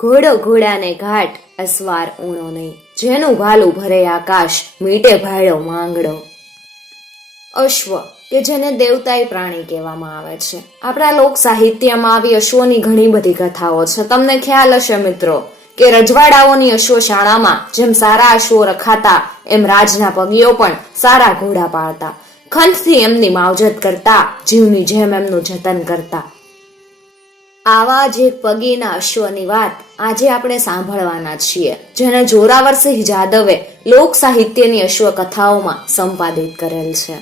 ઘોડો, ઘોડાને ઘાટ, અસવાર ઊણો નહીં. જેનું ભાલું ભરે આકાશ, મીટે ભાડો માંગડો. અશ્વ, કે જેને દેવતાઈ પ્રાણી કહેવામાં આવે છે. આપણા લોક સાહિત્યમાં આવી અશ્વની ઘણી બધી કથાઓ છે. તમને ખ્યાલ હશે મિત્રો, કે રજવાડાઓની અશ્વશાળામાં જેમ સારા અશ્વો રખાતા, એમ રાજના પગીઓ પણ સારા ઘોડા પાળતા ખંતથી એમની માવજત કરતા, જીવની જેમ એમનું જતન કરતા. આવા જ એક પગીના અશ્વની વાત આજે આપણે સાંભળવાના છીએ, જેને જોરાવરસિંહ જાદવે લોક સાહિત્યની અશ્વકથાઓમાં સંપાદિત કરેલ છે.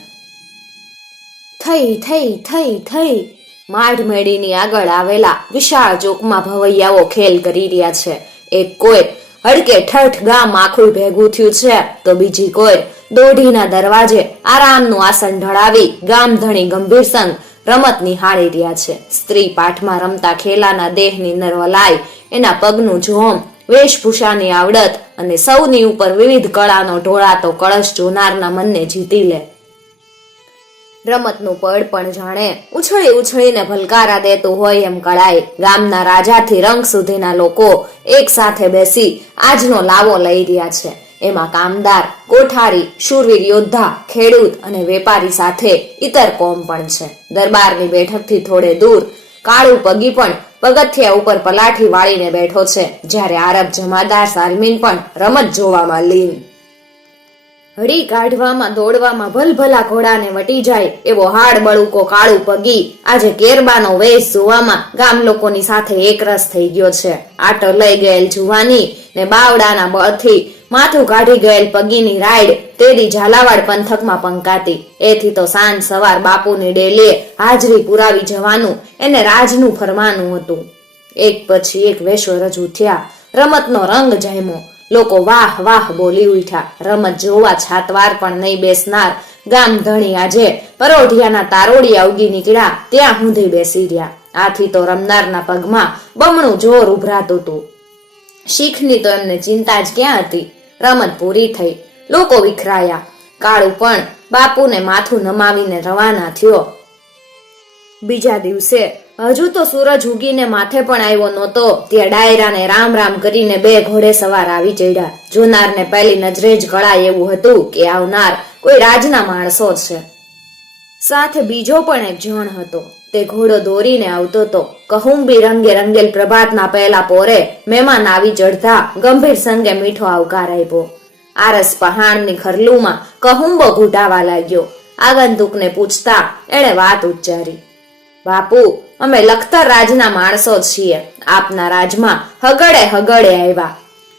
થઈ થઈ થઈ થઈ માઢ મેળીની આગળ આવેલા વિશાળ ચોકમાં ભવૈયાઓ ખેલ કરી રહ્યા છે. એક કોઈ હડકે ઠઠ ગામ આખું ભેગું થયું છે, તો બીજી કોઈ દોઢીના દરવાજે આરામનું આસન ઢળાવી ગામધણી ગંભીર સંગ રમત નિહાળી રહ્યા છે. સ્ત્રી પાઠમાં રમતા ખેલાના દેહની નરવલાય એના પગનું જોમ, વેશભૂષાની આવડત અને સૌની ઉપર વિવિધ કળાનો ઢોળાતો કળશ જોનારના મનને જીતી લે. રમતનું પડ પણ જાણે ઉછળી ઉછળીને ભલકારા દેતું હોય એમ કળાય ગામના રાજાથી રંગ સુધીના લોકો એક સાથે બેસી આજનો લાવો લઈ રહ્યા છે. એમાં કામદાર, કોઠારી, શૂરવીર યોદ્ધા, ખેડૂત અને વેપારી સાથે ઇતર કોમ પણ છે. દરબારની બેઠકથી થોડે દૂર, કાળુ પગી પણ પગથિયા ઉપર પલાઠી વાળીને બેઠો છે, જ્યારે આરબ જમાદાર સાલમીન પણ રમત જોવામાં લીન. હળી કાઢવામાં, દોડવામાં ભલભલા ઘોડાને વટી જાય એવો હાડ બળુકો કાળું પગી આજે કેરબાનો વેશ જોવામાં ગામ લોકોની સાથે એકરસ થઈ ગયો છે. આટો લઈ ગયેલ જુવાની ને બાવડાના બળથી માથું કાઢી ગયેલ પગીની રાઈડ તેડી ઝાલાવાડ પંથકમાં પંકાતી. એથી તો સાંજ સવાર બાપુની ડેલીએ હાજરી પુરાવી જવાનું, એને રાજનું ફરમાનું હતું. એક પછી એક વેશો રજૂ થયા. રમતનો રંગ જામ્યો. લોકો વાહ વાહ બોલી ઉઠ્યા. રમત જોવા છાતવાર પણ નહીં બેસનાર. ગામ ધણી આજે પરોઢિયાના તારોડિયા ઉગી નીકળ્યા. ત્યાં સુધી બેસી રહ્યા. આથી તો રમનારના પગમાં બમણું જોર ઉભરાતું હતું. શીખની તો એમને ચિંતા જ ક્યાં હતી? રમત પૂરી થઈ. લોકો વિખરાયા. કાળુ પણ બાપુને માથું નમાવીને રવાના થયો. બીજા દિવસે હજુ તો સૂરજ ઉગીને માથે પણ આવ્યો નહોતો. ત્યાં ડાયરાને રામ રામ કરીને બે ઘોડે સવાર આવી ચડ્યા. જોનારને પહેલી નજરે જ ગળાય એવું હતું કે આવનાર કોઈ રાજના માણસો છે. સાથે બીજો પણ એક જણ હતો. તે ઘોડો દોરીને આવતો તો કહુંબી રંગે રંગેલ પ્રભાતના પહેલા પોરે મહેમાન આવી ચડતા ગંભીર સંગે મીઠો આવકાર આપ્યો આરસ પહાણની ખરલુમાં કહુંબો ઘૂંટાવા લાગ્યો. આગંતુકને પૂછતા એણે વાત ઉચ્ચારી. બાપુ, અમે લખતર રાજના માણસો છીએ. આપના રાજમાં હગડે હગડે આવ્યા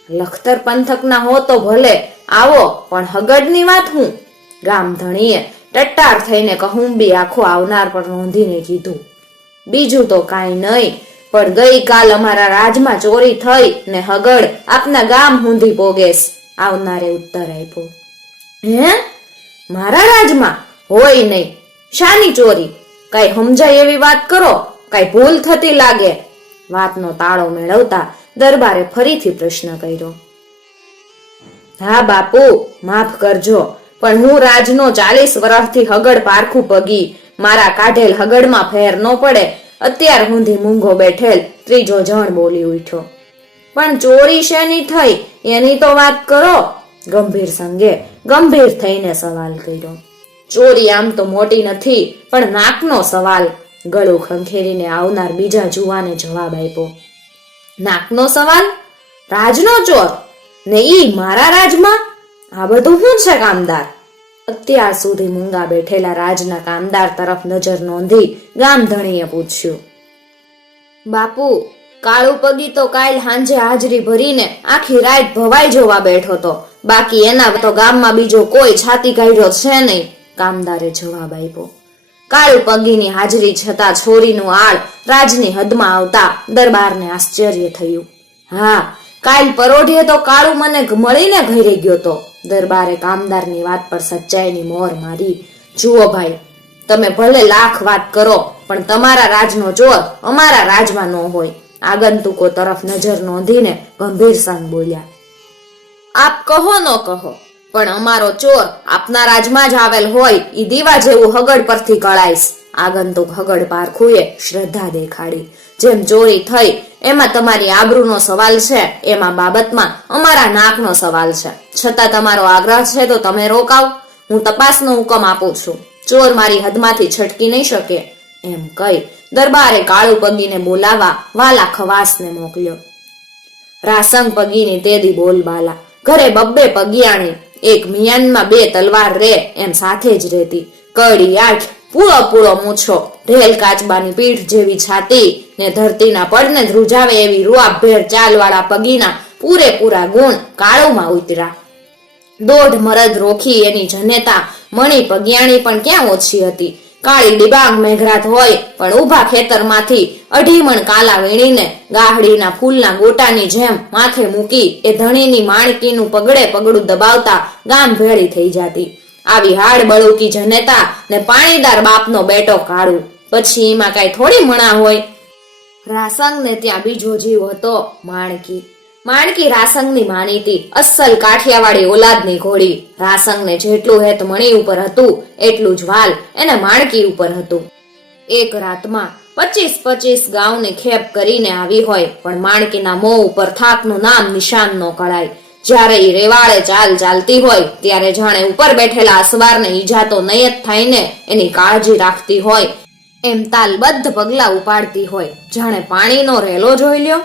લખતર પંથકના હો તો ભલે. આવો, પણ હગડની વાત હું? ગામ ધણીએ ટટ્ટાર થઈને કહુંબી આખો આવનાર પર નોંધીને કીધું. બીજું તો કાંઈ નહીં, પણ ગઈકાલ અમારા રાજમાં ચોરી થઈ ને હગડ આપના ગામ હુંધી પોગેસ. આવનારે ઉત્તર આપ્યો. હે? મારા રાજમાં? હોય નહીં. શાની ચોરી? કઈ સમજાય એવી વાત કરો? કઈ ભૂલ થતી લાગે? વાતનો તાળો મેળવતા દરબારે ફરીથી પ્રશ્ન કર્યો. હા બાપુ, માફ કરજો. પણ હું રાજનો ચાલીસ વર્ષથી હગડ પારખું પગી. મારા કાઢેલ હગડમાં ફેર ન પડે. અત્યાર સુધી મૂંઘો બેઠેલ, ત્રીજો જણ બોલી ઉઠ્યો. પણ ચોરી શેની થઈ? એની તો વાત કરો. ગંભીર સંગે ગંભીર થઈને સવાલ કર્યો. ચોરી આમ તો મોટી નથી, પણ નાકનો સવાલ. ગળું ખંખેરીને આવનાર બીજા જુવાને જવાબ આપ્યો. નાકનો સવાલ? રાજનો ચોર? ને ઈ મારા રાજમાં? આ બધું શું છે કામદાર? અત્યાર સુધી મૂંગા બેઠેલા રાજના કામદાર તરફ નજર નોંધી ગામધણીએ પૂછ્યું. બાપુ, કાળુ પગી તો કાલ હાંજે હાજરી ભરીને આખી રાત ભવાઈ જોવા બેઠો તો. બાકી એના તો ગામમાં બીજો કોઈ છાતી કાઢ્યો છે નહીં. કામદારે જવાબ આપ્યો. કાળુ પગીની હાજરી છતાં છોરીનું આળ રાજની હદમાં આવતા દરબારને આશ્ચર્ય થયું. હા, કાલ પરોઢીએ તો કાળુ મને મળીને ઘરે ગયો તો. દરબારે કામદારની વાત પર સચ્ચાઈની મોર મારી. જુઓ ભાઈ, તમે ભલે લાખ વાત કરો, પણ તમારા રાજનો ચોર અમારા રાજમાં ન હોય. આગંતુકો તરફ નજર નોંધીને ગંભીર સંગ બોલ્યા. આપ કહો ન કહો, પણ અમારો ચોર આપના રાજમાં જ આવેલ હોય, ઈ દીવા જેવું હગડ પરથી કળાઈશ આગંતુક હગડ પારખુએ શ્રદ્ધા દેખાડી. જેમ ચોરી થઈ, એમાં તમારી આબરૂનો સવાલ છે, એમાં બાબતમાં અમારા નાકનો સવાલ છે. છતાં તમારો આગ્રહ છે તો તમે રોકાવ. હું તપાસનો હુકમ આપું છું. ચોર મારી હદમાંથી છટકી નહીં શકે. એમ કહી, દરબારે કાળુ પગીને બોલાવા વાલા ખવાસને મોકલ્યો. રાસંગ પગીની તેદી બોલબાલા ઘરે બબ્બે પગિયાણી, એક મિયાનમાં બે તલવાર રે, એમ સાથે જ રહેતી. કડી આઠ, પૂળો પૂળો મૂછો, ઢેલ કાચબાની પીઠ જેવી છાતી ને ધરતીના પડને ધ્રુજાવે એવી રૂઆભેર ચાલવાળા પગીના પૂરેપૂરા ગુણ કાળુમાં ઉતર્યા. દોઢ મરદ રોખી એની જનેતા મણી પગિયાણી પણ ક્યાં ઓછી હતી? કાળી ડિબાંગ મેઘરાત હોય, પણ ઊભા ખેતરમાંથી અઢી મણ કાલા વીણીને ગાહડીના ફૂલના ગોટાની જેમ માથે મૂકી એ ધણીની માણકીનું પગડે પગડું દબાવતા ગામ ભેળી થઈ જાતી. આવી હાડ બળુકી જનેતા ને પાણીદાર બાપનો બેટો કાળું. પછી એમાં કાંઈ થોડી મણા હોય? રાસંગને ત્યાં બીજો જીવ હતો માણકી. માણકી રાસંગની માનીતી અસલ કાઠિયાવાડી ઓલાદની ઘોડી. રાસંગને જેટલું હેત મણી ઉપર હતું, એટલું જ વાલ એને માણકી ઉપર હતું. એક રાતમાં પચીસ પચીસ ગાઉની ખેપ કરીને આવી હોય, પણ માણકીના મોં ઉપર થાકનું નામ નિશાન નો કળાય. જ્યારે ઈ રેવાળે ચાલ ચાલતી હોય, ત્યારે જાણે ઉપર બેઠેલા અસવારને ઈજા તો નહીં જ થાય ને એની કાળજી રાખતી હોય. એમ તાલબદ્ધ પગલા ઉપાડતી હોય. જાણે પાણીનો રેલો જોઈ લ્યો.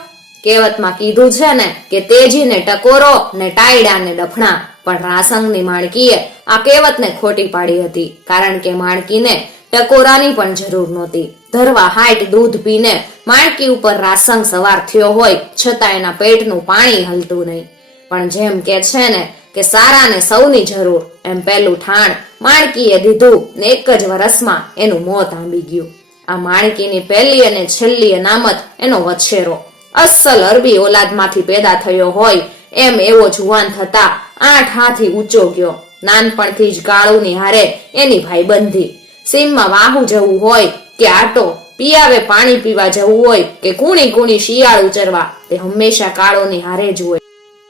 કહેવતમાં કીધું છે ને કે તેજીને ટકોરો ને ટાયડા ને ડફણા. પણ રાસંગની માણકીએ આ કહેવતને ખોટી પાડી હતી. કારણ કે માણકીને ટકોરાની પણ જરૂર નહોતી. ધરવા હાઈટ દૂધ પીને માણકી ઉપર રાસંગ સવાર થયો હોય, છતાં એના પેટનું પાણી હલતું નહીં. પણ જેમ કે છે ને કે સારાને સૌની જરૂર. એમ પહેલું ઠાણ માણકીએ દીધું ને એક જ વરસમાં એનું મોત આંબી ગયું. આ માણકીની પહેલી અને છેલ્લી અનામત એનો વછેરો. અસલ અરબી ઓલાદમાંથી પેદા થયો હોય એમ એવો જુવાન થતા આઠ હાથી ઊંચો ગયો. નાનપણથી જ કાળુની હારે એની ભાઈબંધી. સીમમાં વાહુ જવું હોય કે આટો, પિયાવે પાણી પીવા જવું હોય કે કુણી કુણી શિયાળ ઉચરવા તે હંમેશા કાળોની હારે જ હોય.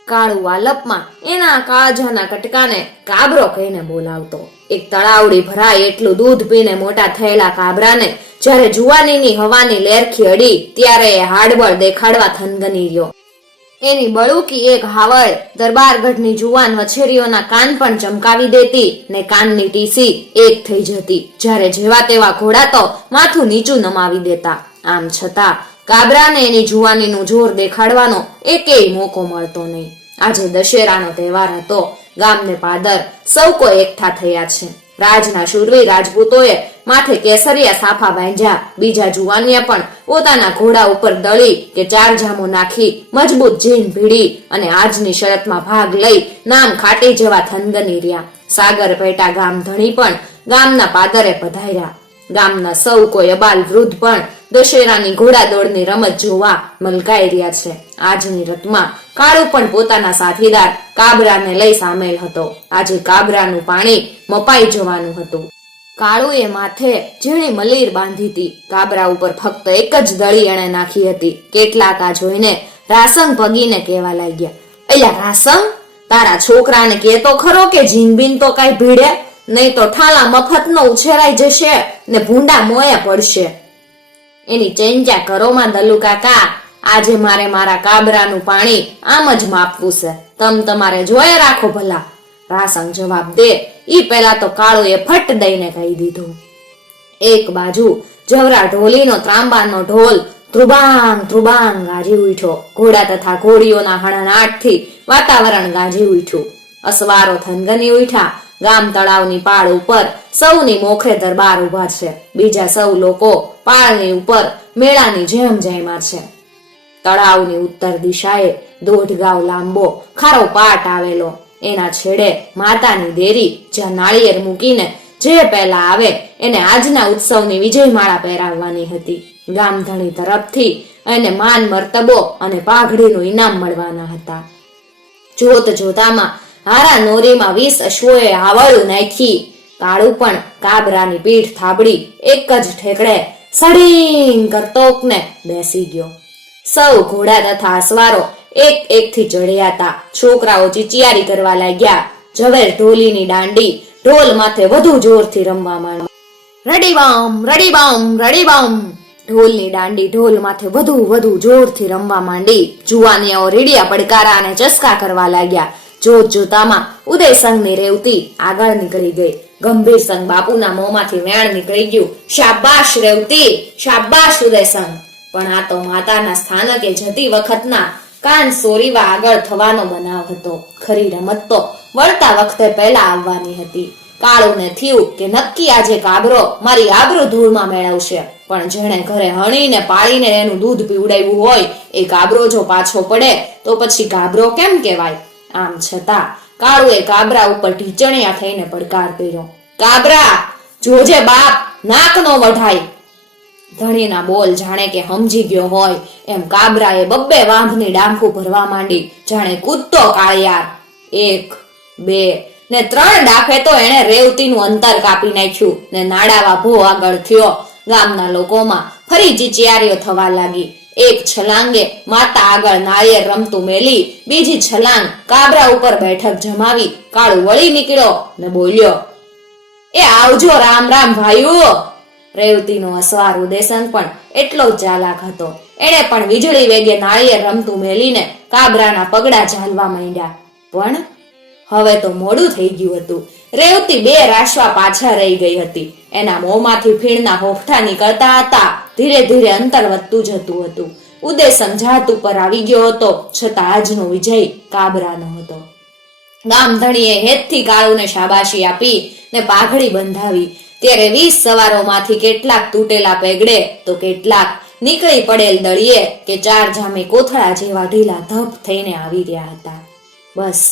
કાળુ આલપમાં એના કાજાના કટકાને કાબરો કહીને બોલાવતો. એક તળાવડી ભરાય એટલું દૂધ પીને મોટા થયેલા કાબરાને જ્યારે જુવાનીની હવાની લેરખી અડી, ત્યારે એ હાડબળ દેખાડવા થનગની રહ્યો એની બળુકી એક હાવળ દરબારગઢની જુવાન વછેરીઓના કાન પણ ચમકાવી દેતી ને કાનની ટીસી એક થઈ જતી. જ્યારે જેવા તેવા ઘોડા તો માથું નીચું નમાવી દેતા. આમ છતાં કાબરાને એની જુવાનીનું જોર દેખાડવાનો એકેય મોકો મળતો નહીં. આજે દશેરાનો તહેવાર હતો. ગામને પાદર સૌ કોઈ એકઠા થયા છે. રાજના શૂરવીર રાજપૂતોએ માથે કેસરિયા સાફા બાંધ્યા. બીજા જુવાનિયા પણ પોતાના ઘોડા ઉપર દળી કે ચાર જામો નાખી મજબૂત જીન ભીડી અને આજની શરતમાં ભાગ લઈ નામ ખાટી જેવા થનગની રહ્યા સાગર પેટા ગામ ધણી પણ ગામના પાદરે પધાર્યા. ગામના સૌ કોઈ અબાલ વૃદ્ધ પણ દશેરાની ઘોડાદોડની રમત જોવા મલકાઈ રહ્યા છે. આજની રતમાં કાળુ પણ પોતાના સાથીદાર કાબરાને લઈ સામેલ હતો. આજે કાબરાનું પાણી મપાઈ જવાનું હતું. કાળુએ માથે ઝીણી મલીર બાંધી હતી. કાબરા ઉપર ફક્ત એક જ દળી એણે નાખી હતી. કેટલાક આ જોઈને રાસંગ ભગીને કહેવા લાગ્યા, અલ્યા રાસંગ, તારા છોકરાને કહેતો ખરો કે જીનબીન તો કઈ ભીડે? નહીં તો ઠાલા મફતનો ઉછેરાઈ જશે ને ભૂંડા મોયા પડશે. એની ચેંચા કરોમાં દલુ કાકા. આજે મારે મારા કાબરાનું પાણી આમ જ માપવું છે. તમ તમારે જોયે રાખો ભલા. રાસંગ જવાબ દે. ઈ પેલા તો કાળુએ ફટ દઈને કહી દીધું. એક બાજુ જવરા ઢોલીનો ત્રાંબાનો ઢોલ ધ્રુબાંગ ધ્રુબાંગ ગાજી ઉઠ્યો. ઘોડા તથા ઘોડીઓના હણનાટથી વાતાવરણ ગાજી ઉઠ્યું. અસવારો થનગની ઉઠ્યા. ગામ તળાવની પાળ ઉપર સૌની મોખરે દરબાર ઊભા છે. બીજા સૌ લોકો પાળની ઉપર મેળાની જેમ જેમાં છે. તળાવની ઉત્તર દિશાએ દોઢ ગાવ લાંબો ખારો પાટ આવેલો. એના છેડે માતાની દેરી જ્યાં નાળિયેર મૂકીને જે પહેલા આવે એને આજના ઉત્સવની વિજયમાળા પહેરાવવાની હતી. ગામધણી તરફથી એને માન મર્તબો અને પાઘડીનું ઇનામ મળવાના હતા. જોત જોતામાં હારા નોરીમાં વીસ અશ્વોએ હાવળું નાખી કાળું પણ કાબરાની પીઠ થાબડી એક જ ઠેકડે સડીંગ કરતોકને બેસી ગયો. સૌ ઘોડા તથા અસવારો એક એક થી ચડ્યા હતા. છોકરાઓ ચીચિયારી કરવા લાગ્યા. ઝવેર ઢોલીની દાંડી ઢોલ માથે વધુ જોરથી રમવા માંડવા રડી બમ રડી બમ રડી બમ. ઢોલની દાંડી ઢોલ માથે વધુ વધુ જોરથી રમવા માંડી. જુવાનિયાઓ રેડિયા પડકારા અને ચસ્કા કરવા લાગ્યા. જોત જોતામાં ઉદયસંગની રેવતી આગળ નીકળી ગઈ. ગંભીર સંગ બાપુના મોંમાંથી વેણ નીકળી ગયું. શાબાશ રેવતી, શાબાશ ઉદયસંગ પણ આ તો માતાના સ્થાનકે જતી વખતના કાન સોરીવા આગળ થવાનો બનાવ હતો. ખરી રમત તો વળતા વખતે પહેલા આવવાની હતી. કાળુને થયું કે નક્કી આજે કાબરો મારી આબરૂ ધૂળમાં મેળવશે. પણ જેણે ઘરે હણીને પાળીને એનું દૂધ પીવડાવ્યું હોય, એ કાબરો જો પાછો પડે, તો પછી કાબરો કેમ કહેવાય? આમ છતાં કાળુએ કાબરા ઉપર ઢીચણિયા થઈને પડકાર કર્યો. કાબરા જોજે બાપ, નાક નો વઢાય. ધણીના બોલ જાણે કે સમજી ગયો હોય, એમ કાબરાએ બબ્બે વાંધની ડાંખું ભરવા માંડી. જાણે કૂદતો કાળિયાર. એક, બે, ને ત્રણ ડાફે તો એણે રેવતીનું અંતર કાપી નાખ્યું ને નાડાવા ભો આગળ થયો. ગામના લોકોમાં ફરી ચીચિયારીઓ થવા લાગી. એક છલાંગે માતા આગળ નાળિયેર રમતું મેલી, બીજી છલાંગ કાબરા ઉપર બેઠક જમાવી, કાળું વળી નીકળ્યો ને બોલ્યો, એ આવજો રામ રામ ભાઈઓ. રેવતીનો અસવાર ઉદેશન પણ એટલો જ ચાલાક હતો. એણે પણ વીજળી વેગે નાળિયેર રમતું મેલીને કાબરાના પગડા ઝાલવા માંડ્યા. પણ હવે તો મોડું થઈ ગયું હતું. રેવતી બે રાશવા પાછા રહી ગઈ હતી. એના મોંમાંથી ફીણના હોફઠા નીકળતા હતા. ધીરે ધીરે અંતર વધતું જતું હતું. ઉદય સમજાત ઉપર આવી ગયો હતો. છતાં આજનો વિજય કાબરાનો હતો ગામધણીએ હેતથી કાળુને શાબાશી આપી ને પાઘડી બંધાવી. ત્યારે વીસ સવારોમાંથી કેટલાક તૂટેલા પેગડે તો કેટલાક નીકળી પડેલ દળીએ કે ચાર જામે કોથળા જેવા ઢીલા ધપ થઈને આવી રહ્યા હતા. બસ.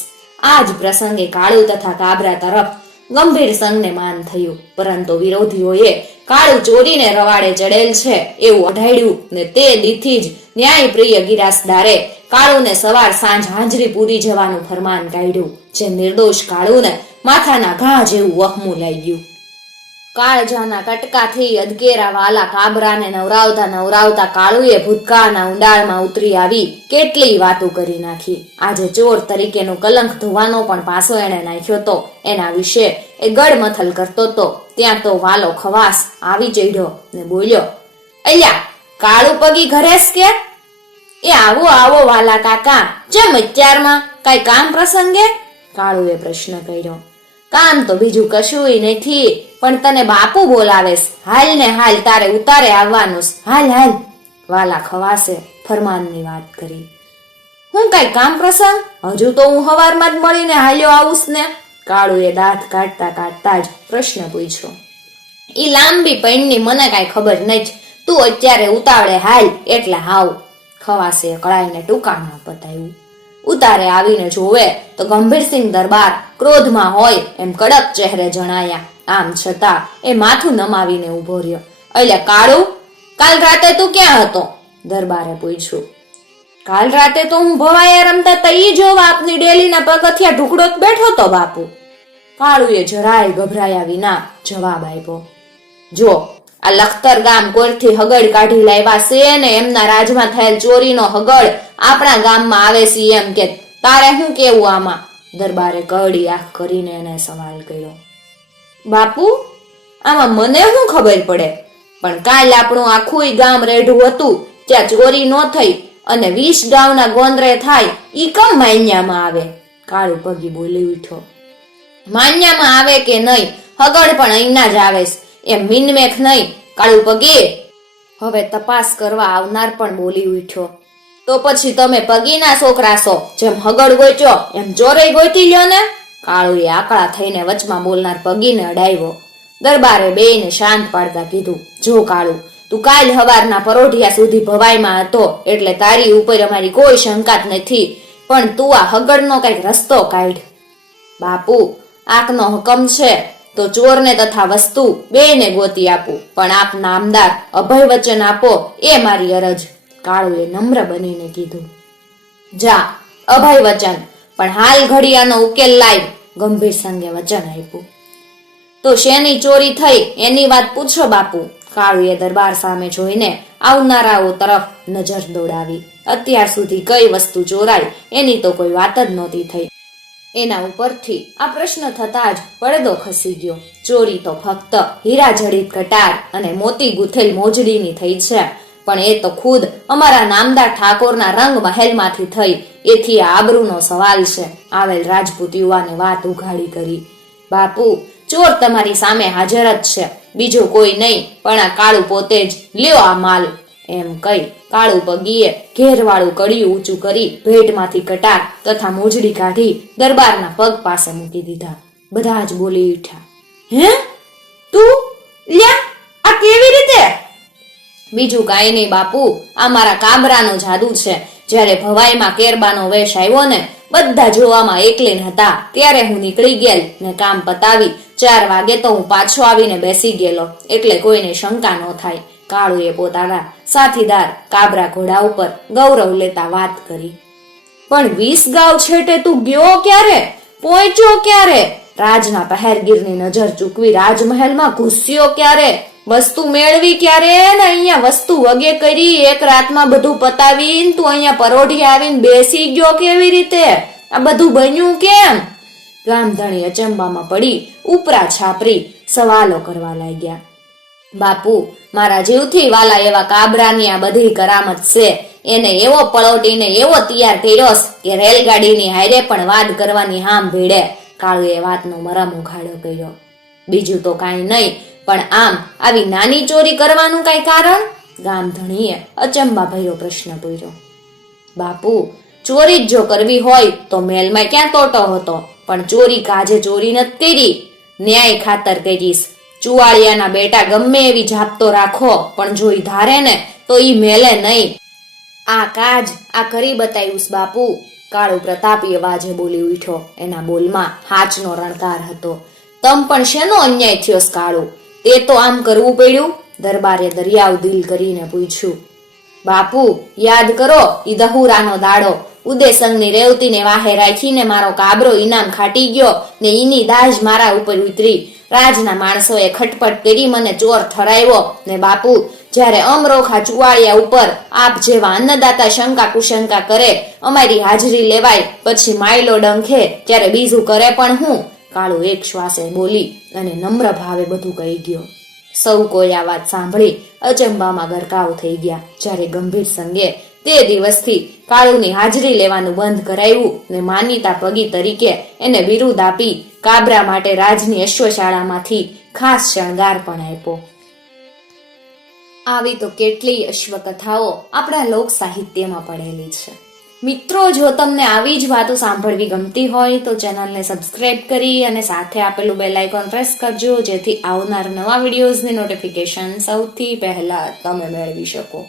આ જ પ્રસંગે કાળુ તથા કાબરા તરફ ગંભીર સંઘને માન થયું. પરંતુ વિરોધીઓએ કાળુ ચોરીને રવાડે ચડેલ છે એવું અઢાડ્યું ને તે દીથી જ ન્યાયપ્રિય ગિરાસદારે કાળુને સવાર સાંજ હાજરી પૂરી જવાનું ફરમાન કાઢ્યું, જે નિર્દોષ કાળુને માથાના ઘા જેવું વહમું લાગ્યું. કાળજાના કટકાથી અધકેરા વાલા કાબરાને નવરાવતા નવરાવતા કાળુએ ભૂતકાળના ઊંડાણમાં ઉતરી આવી કેટલી વાતો કરી નાખી. આજે ચોર તરીકેનો કલંક ધોવાનો પણ પાસો એણે નાખ્યો તો. એના વિશે એ ગડમથલ કરતો તો. ત્યાં તો વાલો ખવાસ આવી ચડ્યો ને બોલ્યો, અલ્યા, કાળું પગી ઘરેસ કે? એ આવો આવો વાલા કાકા જેમ અત્યારમાં? કઈ કામ પ્રસંગે? કાળુએ પ્રશ્ન કર્યો કામ તો બીજું કશુંય નથી, પણ તને બાપુ બોલાવેશ. હાલ ને હાલ તારે ઉતારે આવવાનું હાલ હાલ. વાલા ખવાસે ફરમાનની વાત કરી. હું કઈ કામ પ્રસંગ? હજુ તો હું હવારમાં જ મળીને હાલ્યો આવુંસ ને. કાળુએ દાંત કાઢતા કાઢતા જ પ્રશ્ન પૂછ્યો. ઈ લાંબી પૈણની મને કાંઈ ખબર નથી તું અત્યારે ઉતાવળે હાલ, એટલે હાવ. ખવાસે કળાઈને ટૂંકામાં પતાવ્યું ઉતારે આવીને જોવે તો ગંભીરસિંહ દરબાર ક્રોધમાં હોય એમ કડક ચહેરે જણાયા. આમ છતાં એ માથું નમાવીને ઊભો રહ્યો. એટલે કાળુ, કાલ રાતે તું ક્યાં હતો? દરબારે પૂછ્યું. કાલ રાતે તો હું ભવાયા રમતા તઈ જોવા આપની ડેલીના પગથિયા ઢુકડો જ બેઠો તો બાપુ. કાળુએ જરાય ગભરાયા વિના જવાબ આપ્યો. જો આ લખતર ગામ કોરથી હગડ કાઢી લાવ્યા છે ને એમના રાજમાં થયેલ ચોરીનો હગડ આપણા ગામમાં આવે છે એમ કે તારે શું કેવું આમાં? દરબારે કરડી આંખ કરીને એને સવાલ કર્યો. બાપુ, આમાં મને શું ખબર પડે? પણ કાલ આપણું આખું ગામ રેઢું હતું, ત્યાં ચોરી ન થઈ અને વીસ ગામના ગોંદરે થાય, ઈ કમ માન્યામાં આવે? કાળુ પગી બોલી ઉઠ્યો. માન્યામાં આવે કે નહીં હગડ પણ અહીંના જ આવે એમ મિનમેખ નહીં, કાળુ પગી. હવે તપાસ કરવા આવનાર પણ બોલી ઉઠ્યો. તો પછી તમે પગીના છોકરા છો, જેમ હગડ ગોચ્યો, એમ ચોરે ગોતી લ્યો ને. કાળુએ આકળા થઈને વચમાં બોલનાર પગીને અડાવ્યો. દરબારે બેને શાંત પાડતા કીધું, જો કાળુ, તું કાલ હવારના પરોઢિયા સુધી ભવાઈમાં હતો, એટલે તારી ઉપર અમારી કોઈ શંકા જ નથી, પણ તું આ હગડનો કંઈક રસ્તો કાઢ. બાપુ, આંખનો હુકમ છે તો ચોરને તથા વસ્તુ બેને ગોતી આપું, પણ આપ નામદાર અભય વચન આપો, એ મારી અરજ. કાળુએ નમ્ર બનીને કીધું. જા અભય વચન પણ હાલ ઘડિયાનો ઉકેલ લાવી ગંભીર સંગે વચન આપ્યું. તો શેની ચોરી થઈ, એની વાત પૂછો બાપુ. કાળુએ દરબાર સામે જોઈને આવનારાઓ તરફ નજર દોડાવી. અત્યાર સુધી કઈ વસ્તુ ચોરાઈ એની તો કોઈ વાત જ નહોતી થઈ. એના ઉપરથી આ પ્રશ્ન થતા જ પડદો ખસી ગયો. ચોરી તો ફક્ત હીરા જડિત કટાર અને મોતી ગુથેલ મોજડીની થઈ છે. પણ એ તો ખુદ અમારા નામદાર ઠાકોરના રંગ મહેલમાંથી થઈ. એથી આબરૂનો સવાલ છે. આવેલ રાજપૂત યુવાને વાત ઉઘાડી કરી. બાપુ, ચોર તમારી સામે હાજર જ છે. બીજું કોઈ નહીં, પણ આ કાળું પોતે જ લ્યો આ માલ. એમ કહી કાળું પગીએ ઘેરવાળું કડિયું ઊંચું કરી ભેટમાંથી કટાર તથા મોજડી કાઢી દરબારના પગ પાસે મૂકી દીધા. બધા જ બોલી ઉઠ્યા. હે? તું? લ્યા? આ કેવી રીતે? બીજું કાંઈ નહીં બાપુ, આ મારા કાબરાનો જાદુ છે. જ્યારે ભવાઈમાં કેરબાનો વેશ આવ્યો ને, બધા જોવામાં એકલીન હતા. ત્યારે હું નીકળી ગયેલ ને કામ પતાવી, ચાર વાગે તો હું પાછો આવીને બેસી ગયેલો. એટલે કોઈને શંકા ન થાય. કાળુએ પોતાના સાથીદાર કાબરા ઘોડા ઉપર ગૌરવ લેતા વાત કરી. પણ વીસ ગાવ છેટે તું ગયો ક્યારે? પહોંચ્યો ક્યારે? રાજના પહેરગીરની નજર ચૂકવી રાજમહેલમાં ઘૂસ્યો ક્યારે? વસ્તુ મેળવી ક્યારે? ને અહીંયા વસ્તુ વગે કરી, એક રાતમાં બધું પતાવીને તું અહીંયા પરોઢી આવીને બેસી ગયો કેવી રીતે? આ બધું બન્યું કેમ? ગામધણી અચંબામાં પડી, ઉપરા છાપરી સવાલો કરવા લાગ્યા. બાપુ, મારા જીવથી વાલા એવા કાબરાની આ બધી કરામત છે. એને એવો પળોટીને એવો તૈયાર કર્યો કે રેલગાડીની હારે પણ વાત કરવાની હામ ભીડે. કાળુએ વાતનો મરમ ઉઘાડો કર્યો. બીજું તો કાંઈ નહીં, પણ આમ આવી નાની ચોરી કરવાનું કાંઈ કારણ? ગામધણીએ અચંબા ભર્યો પ્રશ્ન પૂછ્યો. બાપુ, ચોરી જ જો કરવી હોય તો મેલમાં ક્યાં તોટો હતો? પણ ચોરી કાજે ચોરી નથી કરી. ન્યાય ખાતર કરીશ. ચુવાળિયાના બેટા ગમે એવી જાપતો રાખો, પણ જો ધારે ને, તો ઈ મેલે નહીં. આ કાજ આ કરી બતાવ્યું બાપુ. કાળુ પ્રતાપીએ વાજે બોલી ઉઠ્યો. એના બોલમાં હાચનો રણકાર હતો. તમ પણ શેનો અન્યાય થયો કાળુ? તે તો આમ કરવું પડ્યું? દરબારે દરિયાવ દિલ કરીને પૂછ્યું. બાપુ, યાદ કરો, ઈ દહુરાનો દાડો. ઉદયસંગની રેવતીને વાહે રાખીને મારો કાબરો ઇનામ ખાટી ગયો ને ઈની દાજ મારા ઉપર ઉતરી. રાજના માણસોએ ખટપટ કરી મને ચોર ઠરાવ્યો ને બાપુ, જ્યારે અમરોખા ચુવાળિયા ઉપર આપ જેવા અન્નદાતા શંકા કુશંકા કરે, અમારી હાજરી લેવાય, પછી માયલો ડંખે, ત્યારે બીજું કરે પણ હું? કાળુ એક શ્વાસે બોલી અને નમ્ર ભાવે બધું કહી ગયો. સૌ કોઈ આ વાત સાંભળી અચંબામાં ગરકાવ થઈ ગયા. જ્યારે ગંભીર સંગે તે દિવસથી કાળુની હાજરી લેવાનું બંધ કરાવ્યું ને માનીતા પગી તરીકે એને બિરુદ આપી કાબરા માટે રાજની અશ્વશાળામાંથી ખાસ શણગાર પણ આપ્યો. આવી તો કેટલીય અશ્વકથાઓ આપણા લોક સાહિત્યમાં પડેલી છે. મિત્રો, જો તમને આવી જ વાતો સાંભળવી ગમતી હોય, તો ચેનલને સબસ્ક્રાઇબ કરી અને સાથે આપેલું બેલ આઇકોન પ્રેસ કરજો, જેથી આવનાર નવા વિડીયોઝની નોટિફિકેશન સૌથી પહેલાં તમે મેળવી શકો.